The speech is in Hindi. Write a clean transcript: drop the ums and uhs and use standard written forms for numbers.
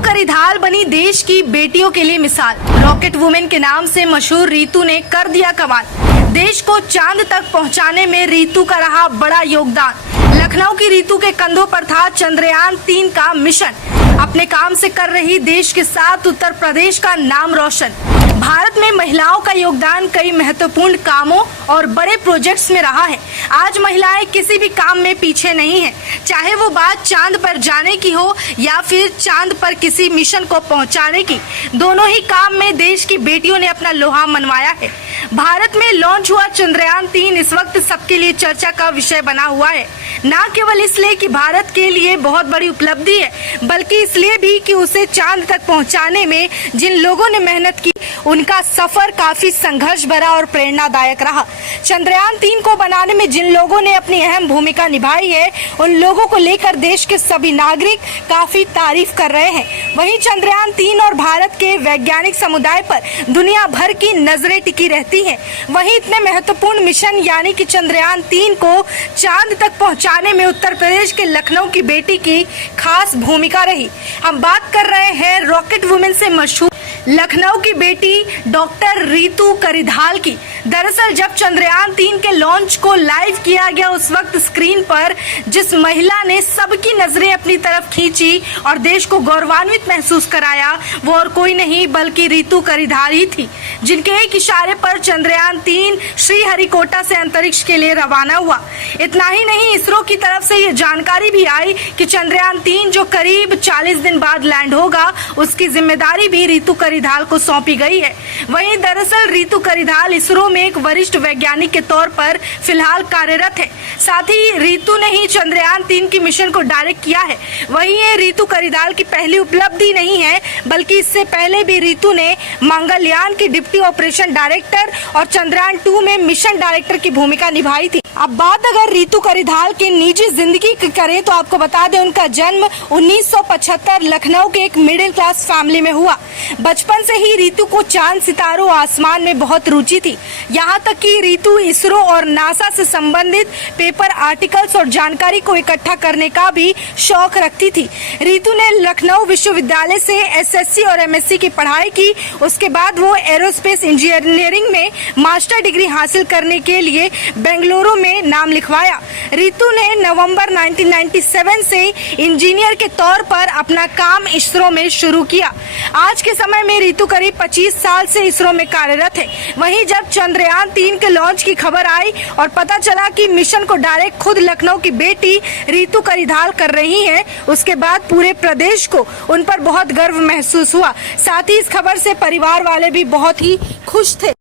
करिधाल बनी देश की बेटियों के लिए मिसाल। रॉकेट वुमेन के नाम से मशहूर रितु ने कर दिया कमाल। देश को चांद तक पहुंचाने में रितु का रहा बड़ा योगदान। लखनऊ की रितु के कंधों पर था चंद्रयान 3 का मिशन। अपने काम से कर रही देश के साथ उत्तर प्रदेश का नाम रोशन। भारत में महिलाओं का योगदान कई महत्वपूर्ण कामों और बड़े प्रोजेक्ट्स में रहा है। आज महिलाएं किसी भी काम में पीछे नहीं हैं, चाहे वो बात चांद पर जाने की हो या फिर चांद पर किसी मिशन को पहुंचाने की। दोनों ही काम में देश की बेटियों ने अपना लोहा मनवाया है। भारत में लॉन्च हुआ चंद्रयान 3 इस वक्त सबके लिए चर्चा का विषय बना हुआ है। न केवल इसलिए कि भारत के लिए बहुत बड़ी उपलब्धि है, बल्कि इसलिए भी कि उसे चांद तक पहुंचाने में जिन लोगों ने मेहनत की उनका सफर काफी संघर्ष भरा और प्रेरणादायक रहा। चंद्रयान 3 को बनाने में जिन लोगों ने अपनी अहम भूमिका निभाई है, उन लोगों को लेकर देश के सभी नागरिक काफी तारीफ कर रहे हैं। वहीं चंद्रयान 3 और भारत के वैज्ञानिक समुदाय पर दुनिया भर की नजरें टिकी रहती हैं। वहीं इतने महत्वपूर्ण मिशन यानी कि चंद्रयान 3 को चांद तक पहुंचाने में उत्तर प्रदेश के लखनऊ की बेटी की खास भूमिका रही। हम बात कर रहे हैं रॉकेट वुमेन से मशहूर लखनऊ की बेटी डॉक्टर रितु करिधाल की। दरअसल जब चंद्रयान 3 के लॉन्च को लाइव किया गया, उस वक्त स्क्रीन पर जिस महिला ने सबकी नजरें अपनी तरफ खींची और देश को गौरवान्वित महसूस कराया, वो और कोई नहीं बल्कि रितु करिधाल ही थी, जिनके एक इशारे पर चंद्रयान 3 श्रीहरिकोटा से अंतरिक्ष के लिए रवाना हुआ। इतना ही नहीं, इसरो की तरफ से ये जानकारी भी आई कि चंद्रयान 3 जो करीब 40 दिन बाद लैंड होगा, उसकी जिम्मेदारी भी रितु करिधाल को सौंपी गई है। वहीं दरअसल रितु करिधाल इसरो में एक वरिष्ठ वैज्ञानिक के तौर पर फिलहाल कार्यरत है। साथ ही रितु ने ही चंद्रयान 3 की मिशन को डायरेक्ट किया है। वहीं ये रितु करिधाल की पहली उपलब्धि नहीं है, बल्कि इससे पहले भी रितु ने मंगलयान की डिप्टी ऑपरेशन डायरेक्टर और चंद्रयान 2 में मिशन डायरेक्टर की भूमिका निभाई थी। अब बात अगर रितु करिधाल की निजी जिंदगी की करें तो आपको बता दें, उनका जन्म 1975 लखनऊ के एक मिडिल क्लास फैमिली में हुआ। बचपन से ही रितु को चांद, सितारों, आसमान में बहुत रुचि थी। यहाँ तक कि रितु इसरो और नासा से संबंधित पेपर, आर्टिकल्स और जानकारी को इकट्ठा करने का भी शौक रखती थी। रितु ने लखनऊ विश्वविद्यालय से एसएससी और एमएससी की पढ़ाई की। उसके बाद वो एरोस्पेस इंजीनियरिंग में मास्टर डिग्री हासिल करने के लिए बेंगलुरु में नाम लिखवाया। रितु ने नवंबर 1997 से इंजीनियर के तौर पर अपना काम इसरो में शुरू किया। आज के समय में रितु करीब 25 साल से इसरो में कार्यरत है। वहीं जब चंद्रयान 3 के लॉन्च की खबर आई और पता चला कि मिशन को डायरेक्ट खुद लखनऊ की बेटी रितु करिधाल कर रही हैं, उसके बाद पूरे प्रदेश को उन पर बहुत गर्व महसूस हुआ। साथ ही इस खबर से परिवार वाले भी बहुत ही खुश थे।